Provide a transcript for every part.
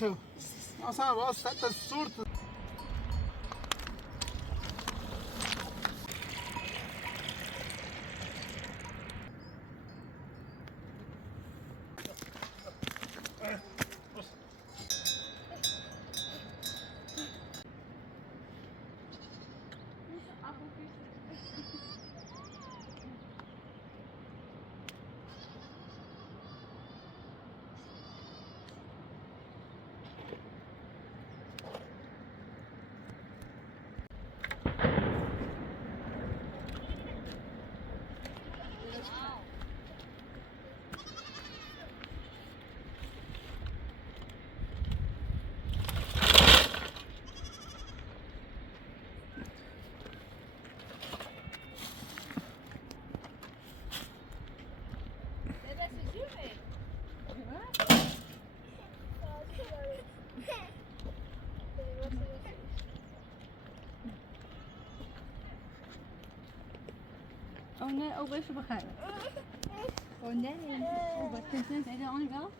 خو اصلا واسه حتى الصورة Oh nee, ook even begrijpen. Oh nee, oh wat is dit? Heb je dat wel?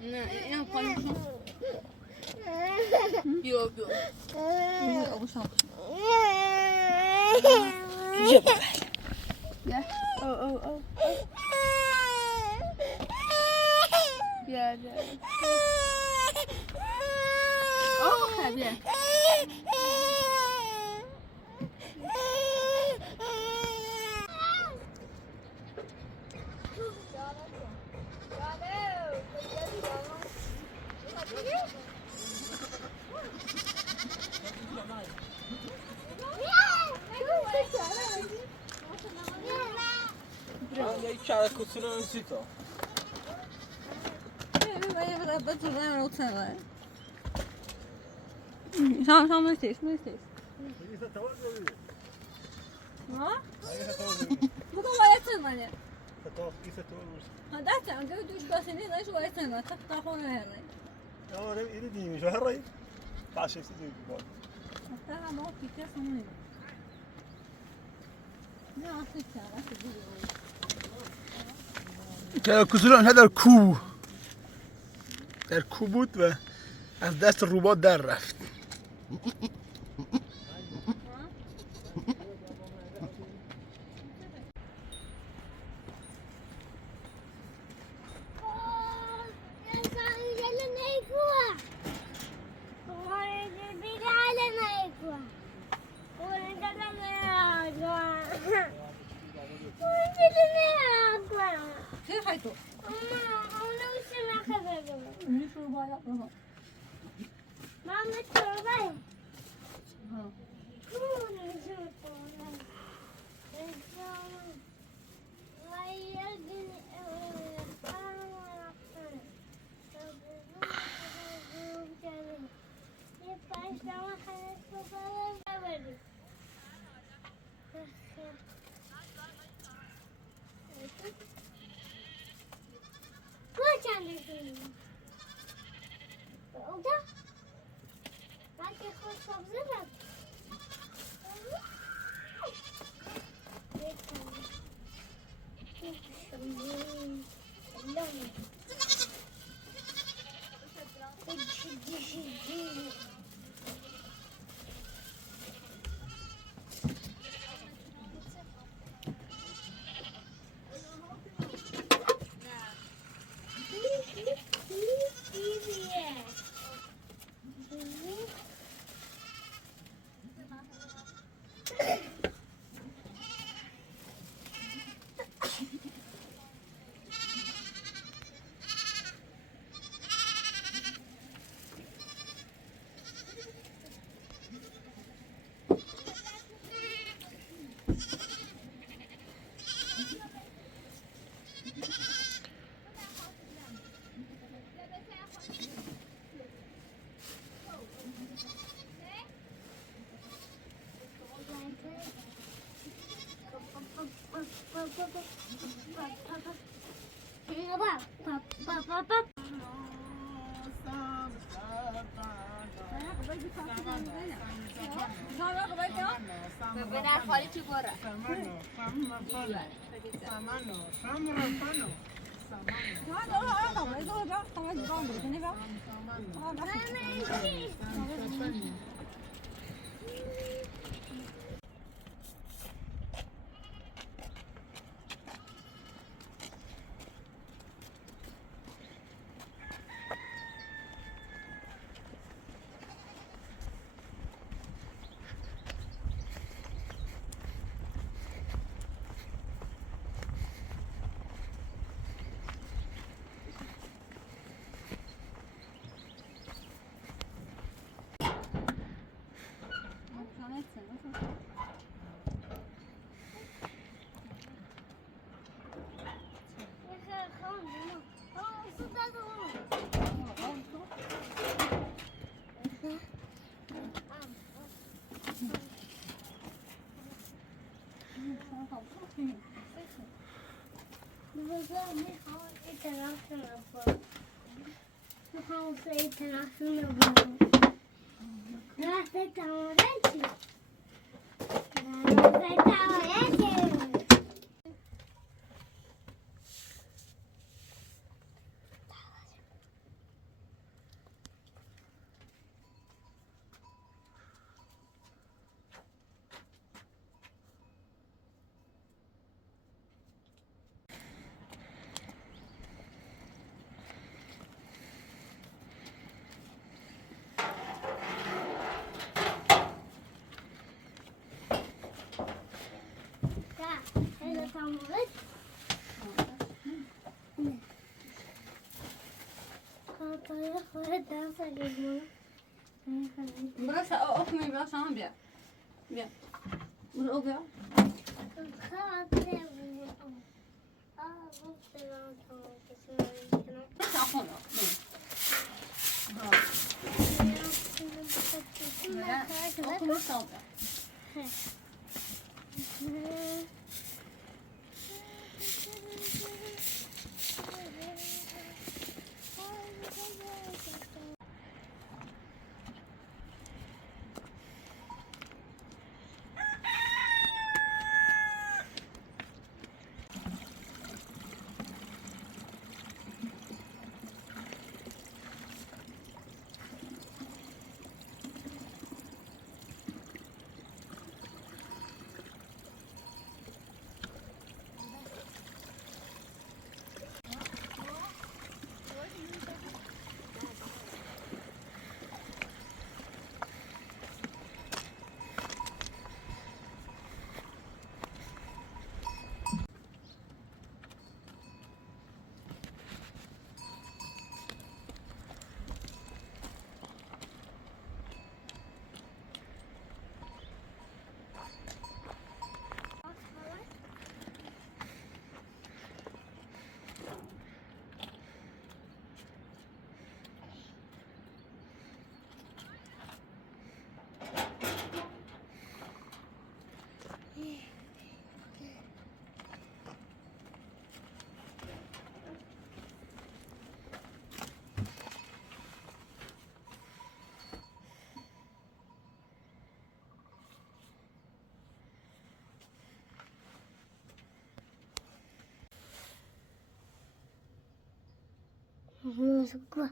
Nee, ja, kan je zo. Jo, jo. Ja, overstap. Ja. Oh. Ja. Oh, begrijp je. یک کار کسور نمی‌سیتا. Dat is wel wat sneller. Samen is dit. Wat? Hoe kan je het doen? هذا عم تقول شو بس إني ليش وقت ما تختارون هذا؟ أنا يريدني شو هالرأي؟ بعشق سيدي بقول. ترى ما في كاس مني. لا أصير کار کسور آنها در کوه بود و از دست روباه در رفت. Tamam, bunu ver. Burası okmayı biraz sana bir. Bir. Bunu okuyor. Sen konu. Okumuş oldu. Muzikla.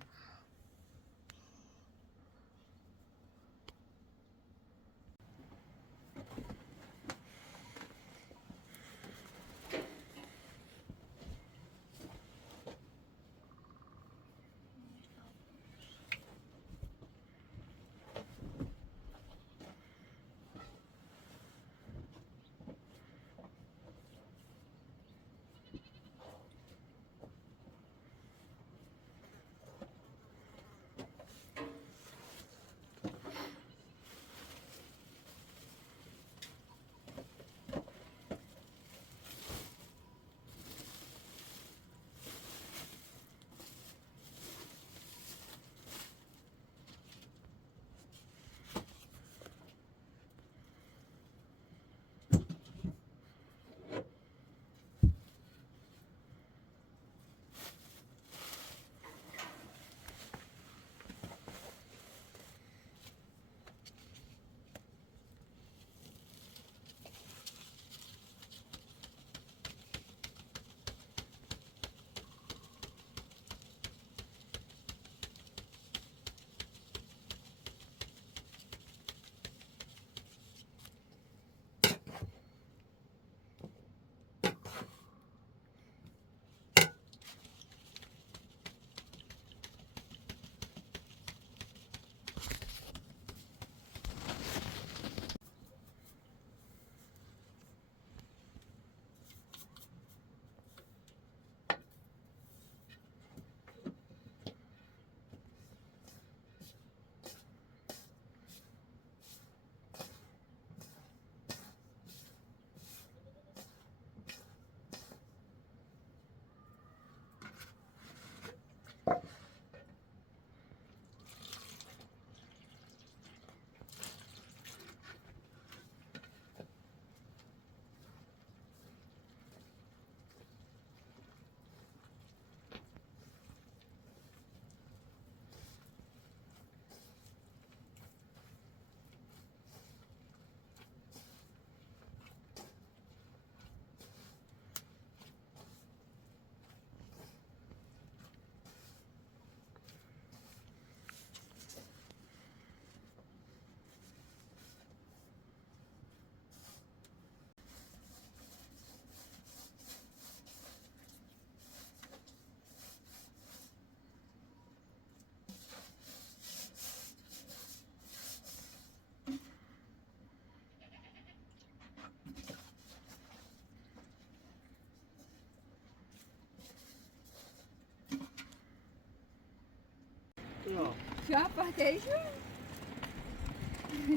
شو پاتیشو؟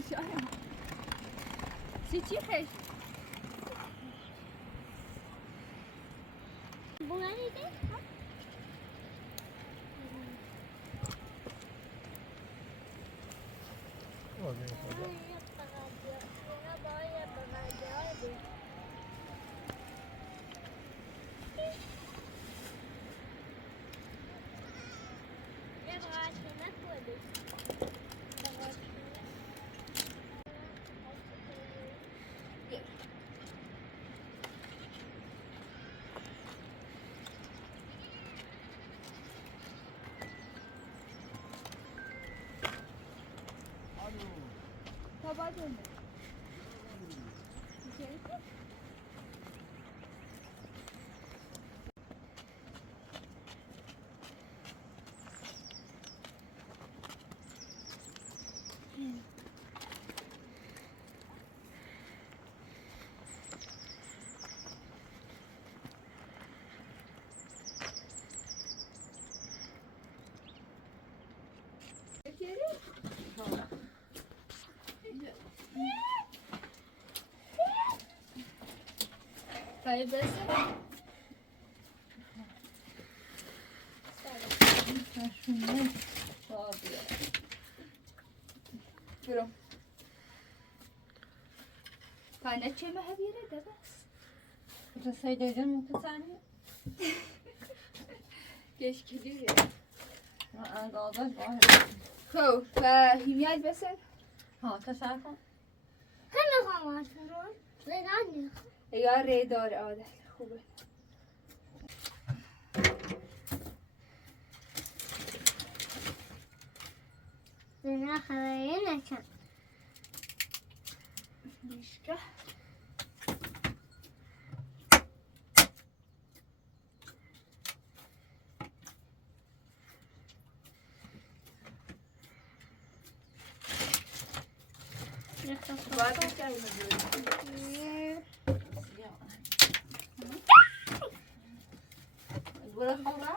شاید. چی خیلی؟ بوانیده؟ Baba dönme. طيب بس برو فانا چه مهبیره ده بس رسیدن ممکن ثانیه گش کلیه اندازه باید خب فهمیاد بسن ها تشکر همه خواهماشون رو زدن یا ری داره عادت خوبه زنه خبری نکن بیشکه باید برو خورا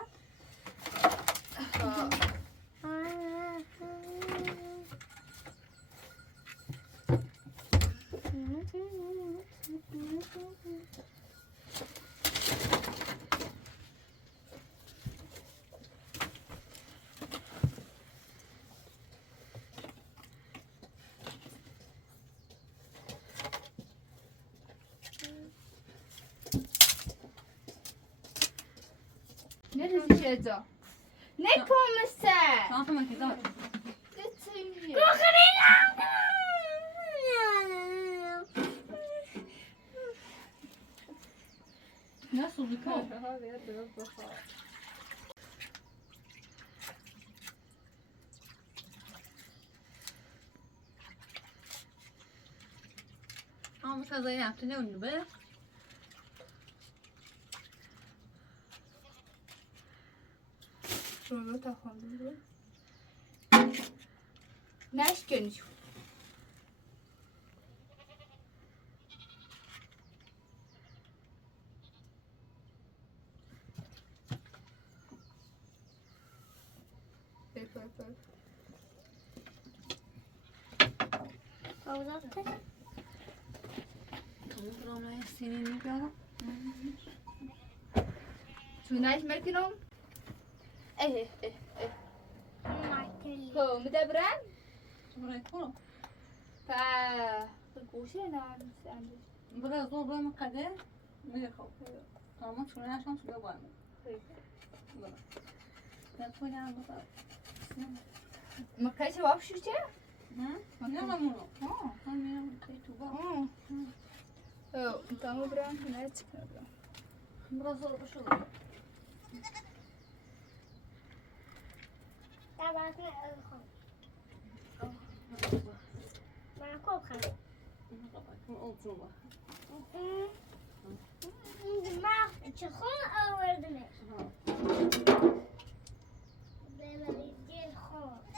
Ne diyeceğiz o? Ne konusu? شانس من كذا ناس وبيكون مش زي يعطيني والنبات Şunu takalım. Naş gönüş. Avzattı. طبعا لا يحسيني نيجا شو ناش مركنهم؟ ايه ايه ايه هو مدبران؟ شو يكون ف الكوشة نعم عندي بقى زور بقى مقدر ما يخاف طالما شو أنا عشان شو بقى بقى لا تقولي أنا بقى ما كانش واقف شو كده؟ ها يلا منو أنا يلا كيتو بقى هو انت مدبران هنا تكمل بقى زور بشو تبعتنا الخم معكوب خم ما تشخون أول دمش بلا يدي الخم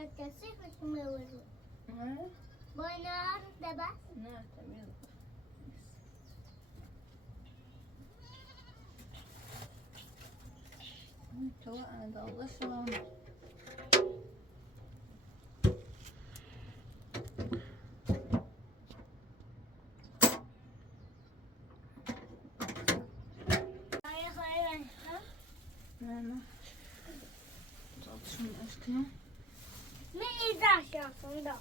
خد کسی خود می‌ورد. با نار دبا. نه تمیز. تو اندازه شما. آیا خواهی نه. Zatışın aşkına. من ایزا شاکم دا.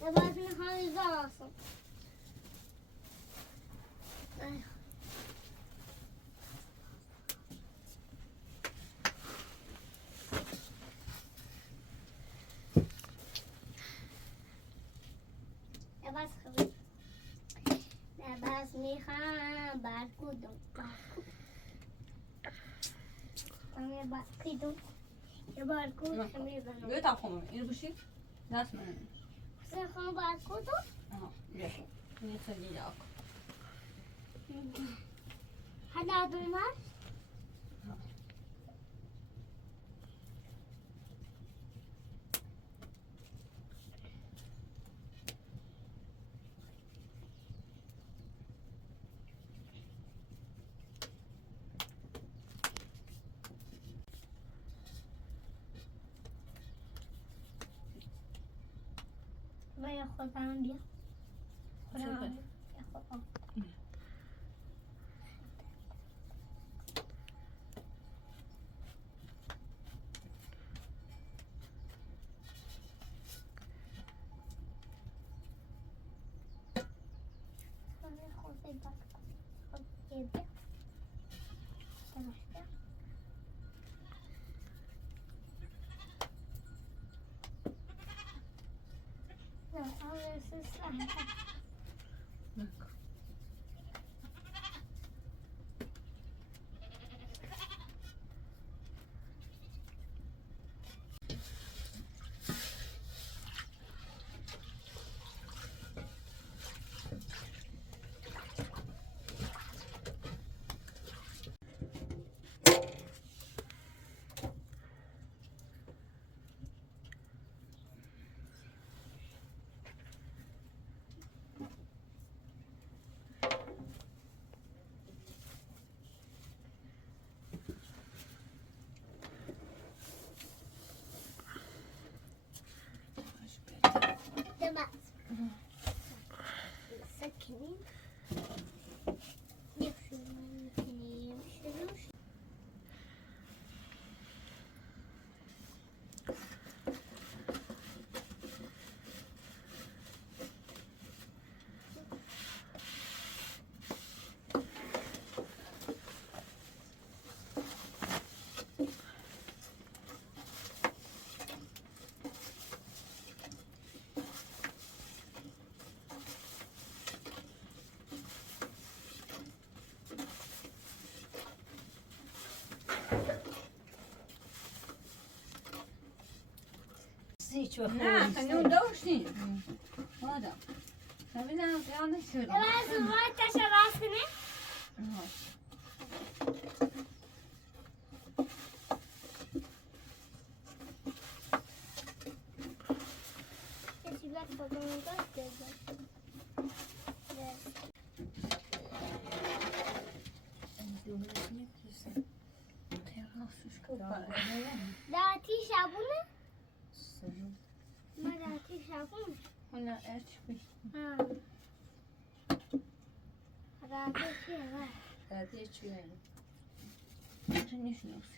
دبا میخوام ایزا آسم. دباس خوبی. دباس میخوام برکودم. یه برکودم. یه برکود میزنم. Böyle takımı. İyi bir şey. Ders mi? میخوام برکودم. Aha. Yok. Yine söyleyecek. حالا دنبال. و یا خودم بیا. خودم بیا. خودم. سكنين يكفيني شنو هیچ وقت نه خنون داشتیم. مادم. ببینم زیاد شده. بس وای تشباس کنه کسی بس بابام داشت داتی شابونه ما داتی شابونه Ona erçmiş. ها داتی چیه بس Hadi içiyorum. Sen ne düşünüyorsun?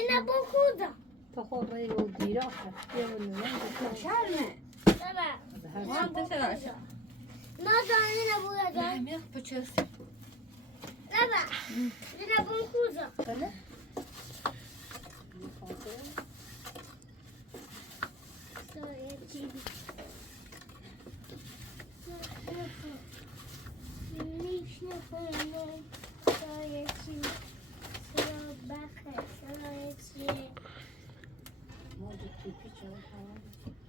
Ina bokuda. تخوری و دیرا خسته و نمیده Şerme. Baba. Ne seversin? Nada ina buda. Yemek bıçağısı. Baba. Ina bokuda. بله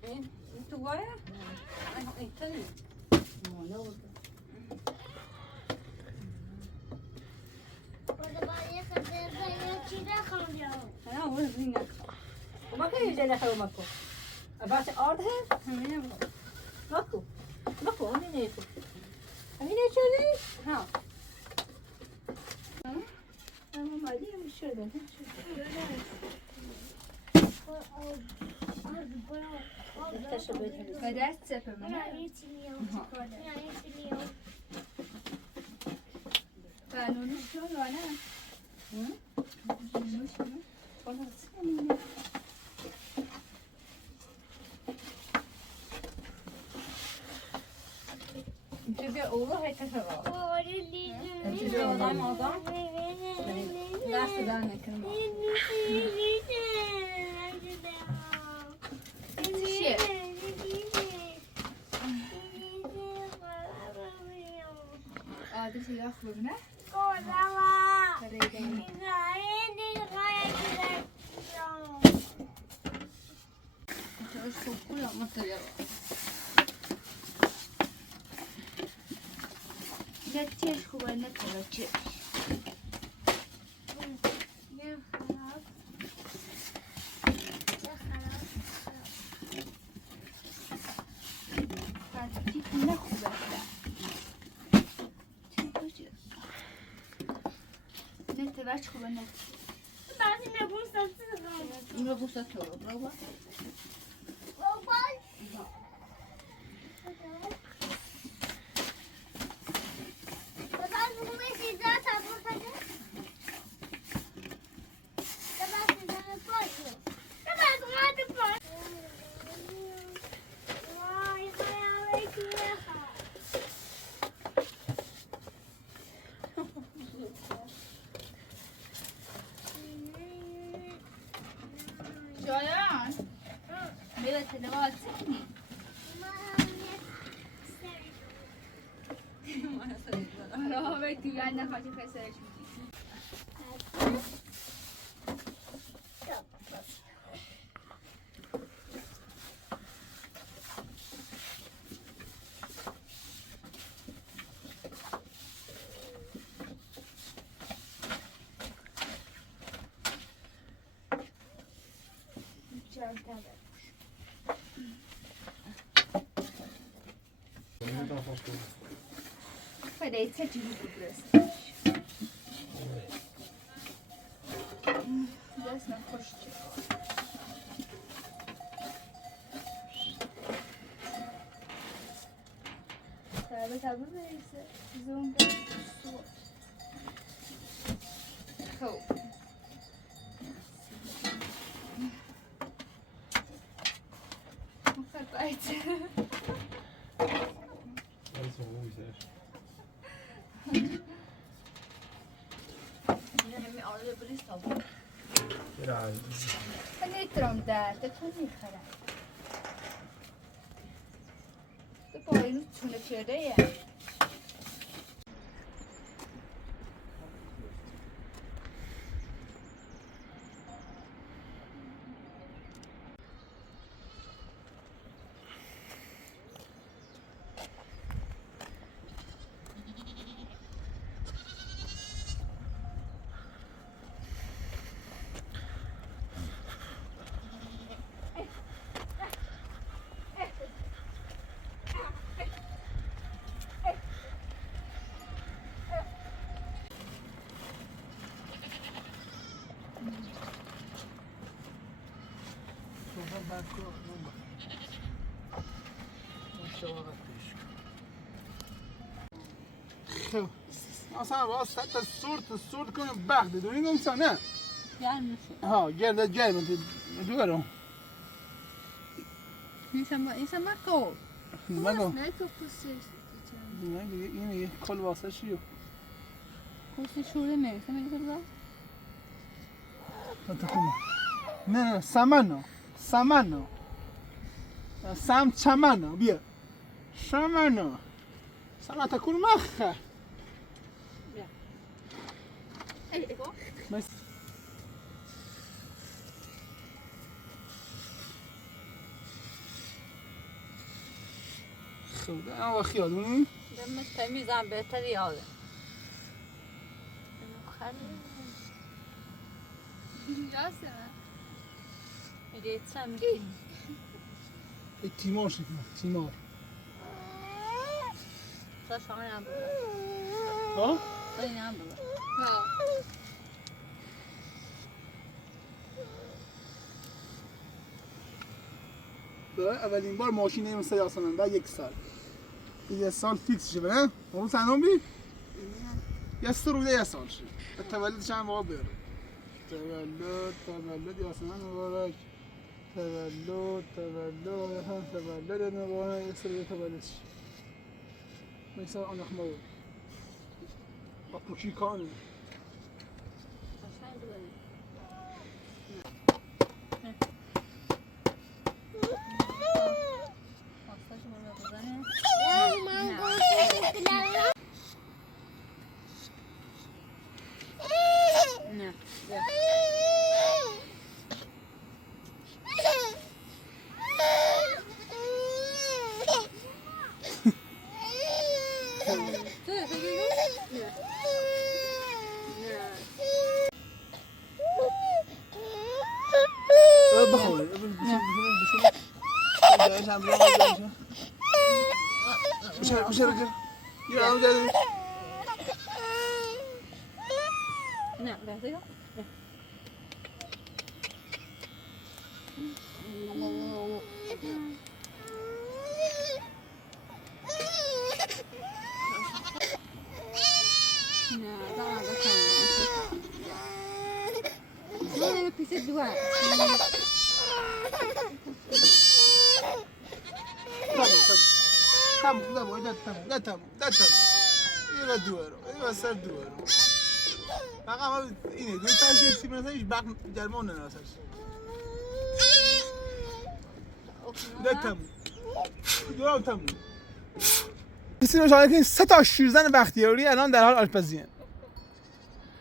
این تو وایه؟ این تنی نه اون زین نخواه ما که یه جای نخواه مکو بس آرد هست همینه مکو همینه ایفو همینه چلی؟ ها اما مادی هم شده به دست سپه منه قانونش شون و نه اینجا بیا اورو های تفرا اینجا بیا آدم دست دار نکنم چیه؟ آده سیگاه خوب نه؟ چرا شکوی هم مطلیه نه چش خوبه نه تلا چش نه خوبه نه تلاش خوبه نه این رو بوسه تو رو برو شایان بیا تلوات سکنی راه بیتی بیان نخواهی پسرش میدی Peraí, você tira o braço. Desce na coxa. Tá bom, isso. Zoom da sua. Cool. Weiter. Alles so ruhig, echt. من نمیتونم درد تو میخورم تو با اینو چونه شده یه اصلا واسه حتی سورت کنیم بخت دونی نمیشه نه گرم میشه ها گرد گرم دوارم اینسا مکو مگو نه تو پوستش نه دیگه اینه کل واسه شیو پوست شوره نمیشه میگه نه سمنو سمت چمنه بیا چمنه سمت تکون مخه بس خب اما خیالون دمش تمیزم بهتر یاده Yasemin. Geçsem تیمار شکن تیمار Saçlarına bula. ها؟ Sayına bula. Ha. اولین بار ماشین این مثل یاسمن بعد یک سال یه سال فیکس شه نه؟ اون سنم بی؟ یه سروده یه سال شه تولدش هم واقع بیاره تولد یاسمن مبارک تولد مبارک یه سروده تولدش مثل آن اخمه بود با پوچی کانه Ne? بخوره بشه Ne? Verdi ya. Ne, daha bakalım. Ne pisi dua. Tamam, اینو دوارو اینو سر دوارو فقط ما اینه دو تا چیزی مثلا هیچ بق جرمان نناسش دو کسی رو شاید که 3 تا شیرزن بختیاری الان در حال آشپزی هستند.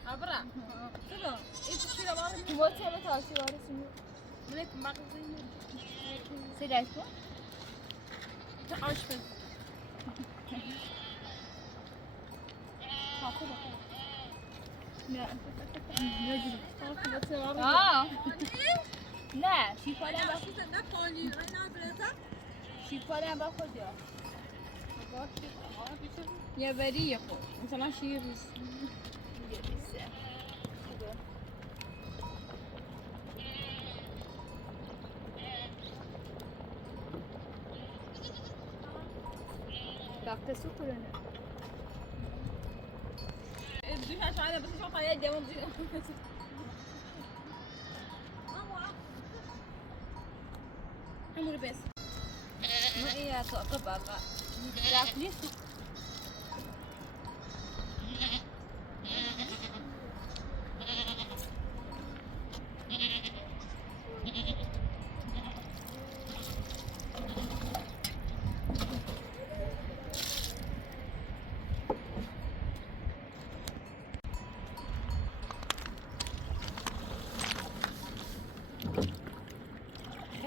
Abra. Silo. İç şira var mı? Kuvatiyeme tavsiye var mı? Ne magazin? Sedat bu. Aşpız. Ne? Ne? Aa. Ne? Şifalen bak. Şifalen bak hocam. Ya veriyor. Mesela şiir Bakta su kurunu. Düşer şahane bası çok hayal devam ediyor. عمري بس ما هي طبقة لا ليش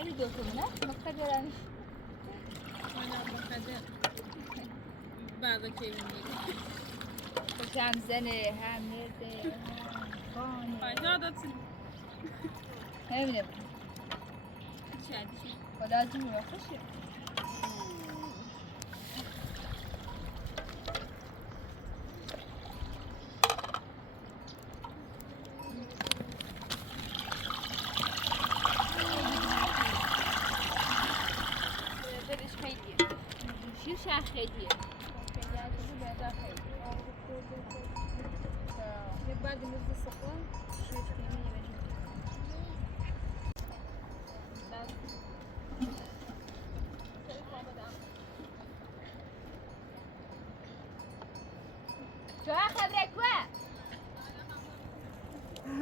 خلي دوتنا مقدر يعني بعد كيفني كنت عم زني هاملتي فجادت هاملة شادي ولازم يوحش شو شاخدي بعد مز الصفوان شو يشتري شو خبرك وا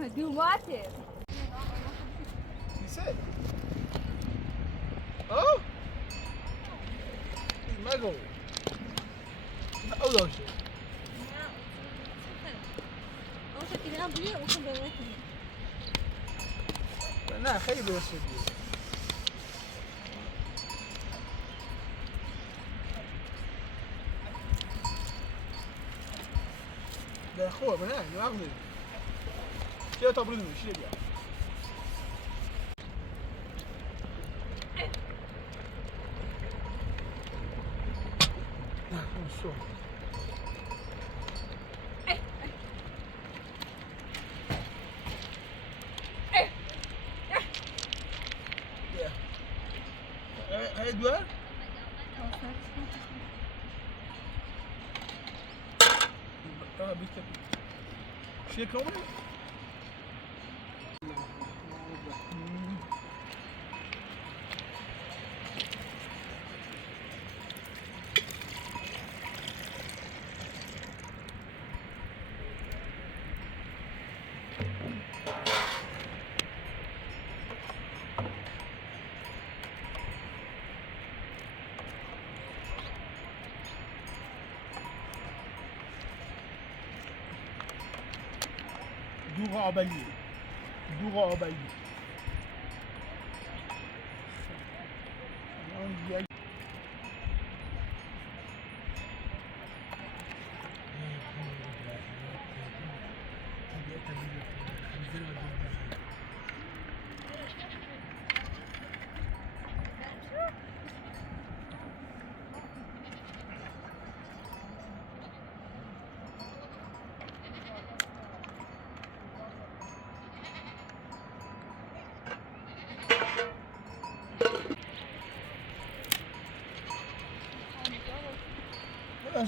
دوماتي He said. Oh? نگو او داشته نه خیلی درست شدی ده خوبه نه نوام نیم چه تا بریم میشه بیا نه اون هاي دواء؟ شيء كمان؟ دوغ آبلی دوغ آبلی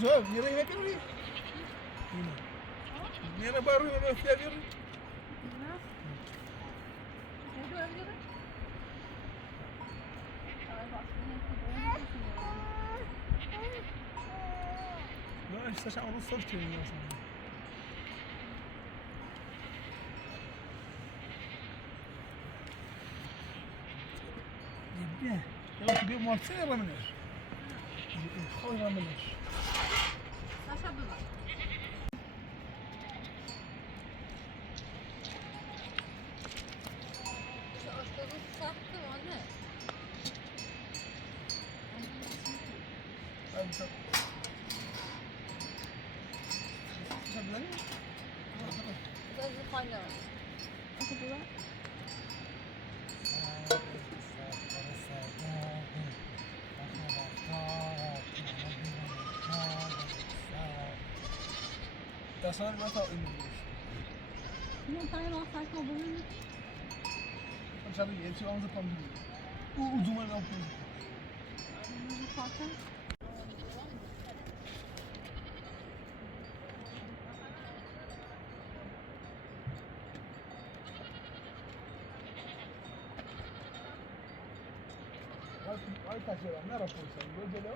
شباب يري ما كيري يري بارو ما فيها يري لا استشعر وصلت لي يبيه يلا تبيه مالتين يلا منش خوي يلا منش Dasar ما تا این نه تا این آخر تو ببین شاید یه چیزی آموزش کنم او دومه نام کنم خاطر هاي كاشيرا نرى فرصة نقول جلو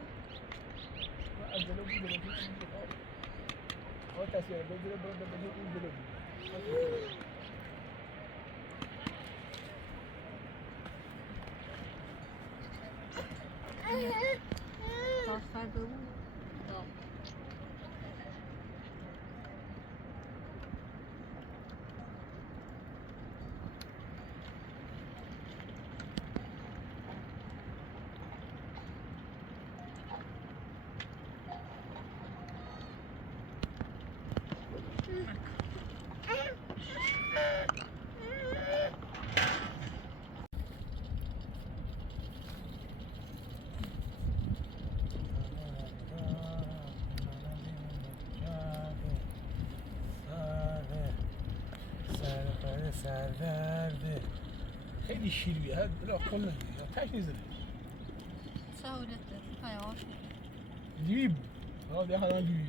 الجلو بيجلو هاي كاشيرا بيجلو بيجلو آخر ببین سرورده خیلی شیریه ها لا کل نگیری تک نیزنش سهولت داره پیاش دیوی بود ها دیگه خدان دیوی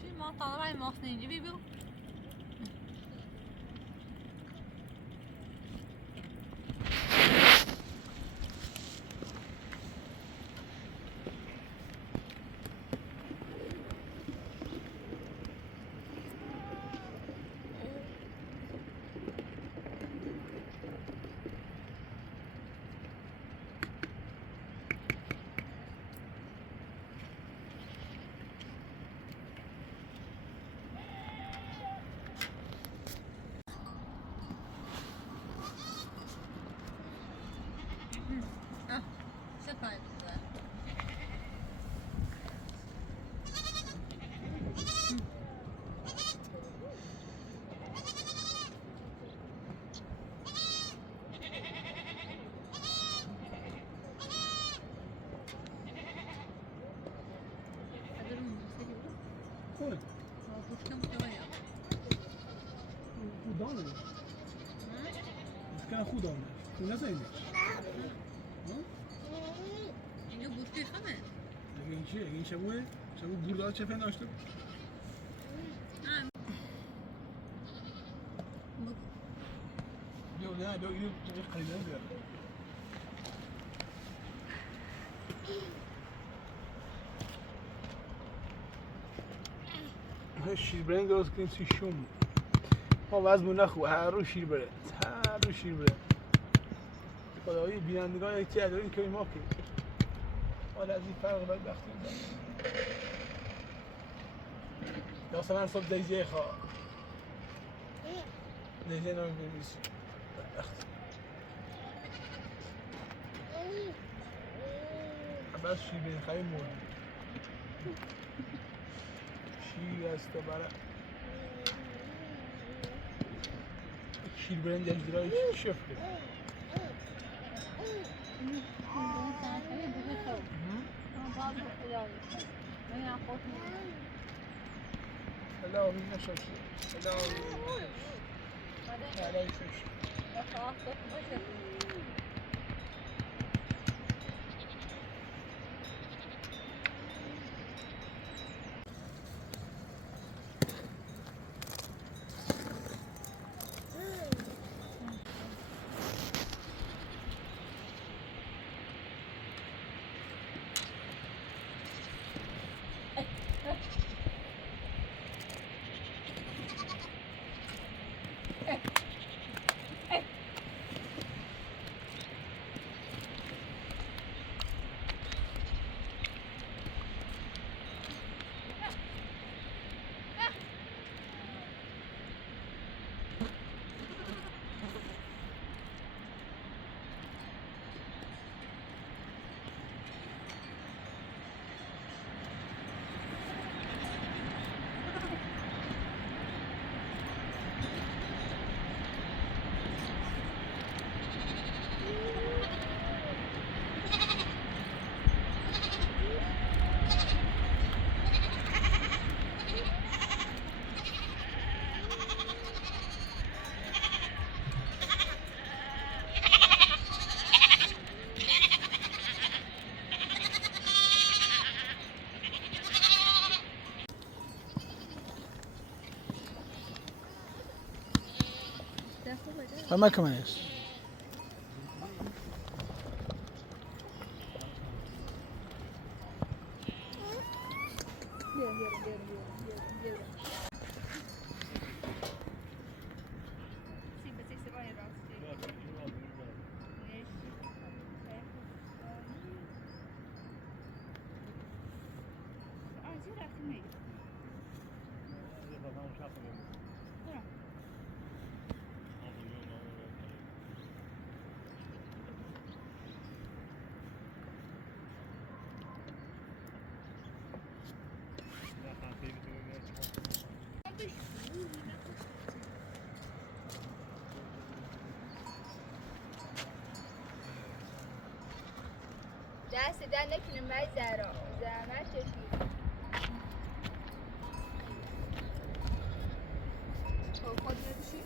شی ما طالب این ماست اینجا بیبیو نه فکر خودم نه نزنید اینجا بوتی خمه اگه این چیه؟ اگه این شبوه بردار چه فن داشته؟ بیا نه بیا اینو خریدن بیار شیر برنگ درست کنیم توی شوم ما وزمون نخواه هر رو شیر برنگ خدایی بینندگان یکی داریم که ما کنیم حالا از این فرق باید بختی میزنیم یاسمن صبح دیزیه خواه دیزیه نامی بمیسی بس شیر برنگ خواهی مورد شیر است و برای شیر برنگ در جرای شفته لا هو نشش لا هو لا يشش ما كمان ايش دست در نکنیم باید زحمت چشید خود نمیشی؟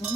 야,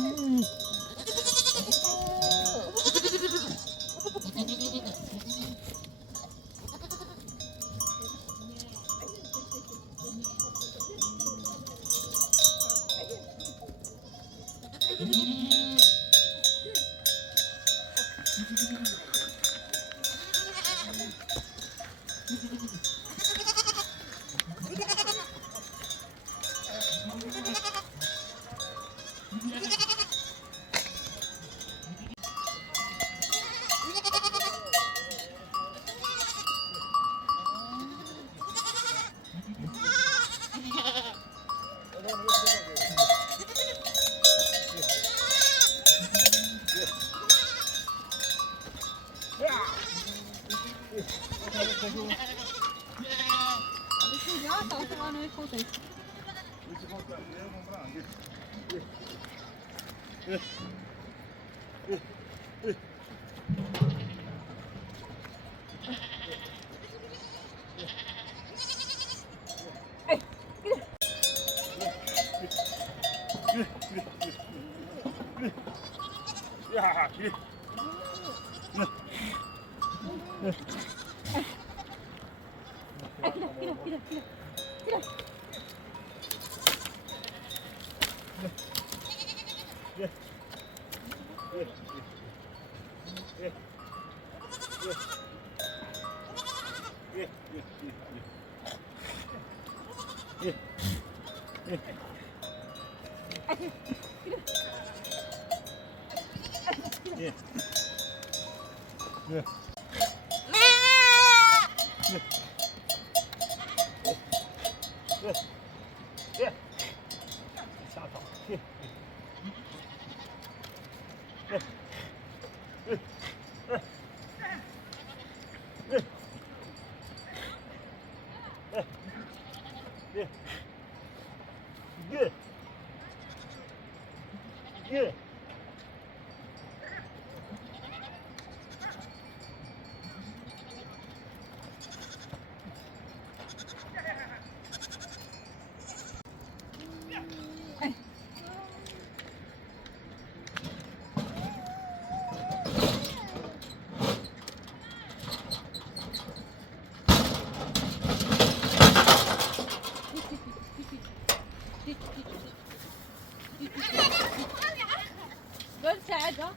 이. قول ساعدها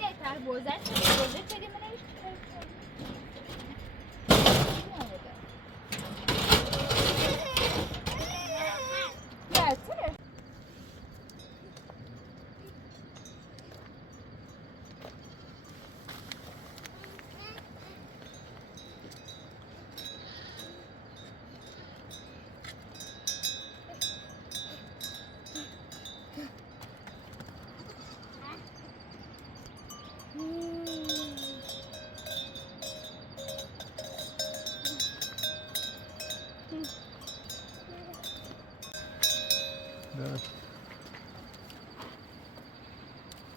نه تربوزه چه من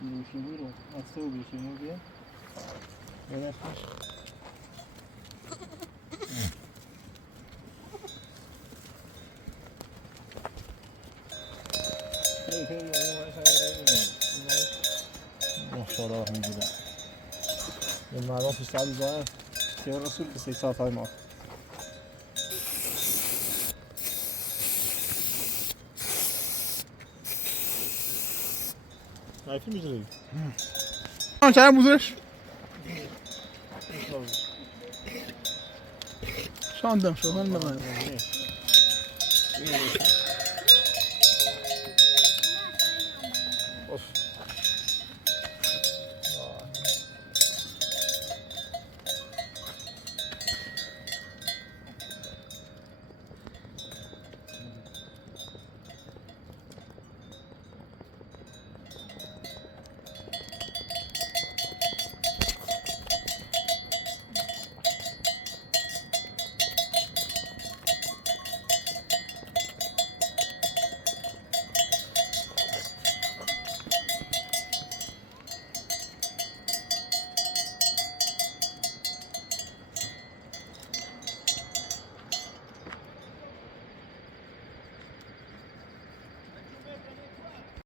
بیشیمی رو از تو بیشیمی بیا بدستش ماشاءالله میگیره این مردم پیش سالی زاید که رسول به 6 ساعت های ما نایفی میگیری چند بزرش شاندم شد من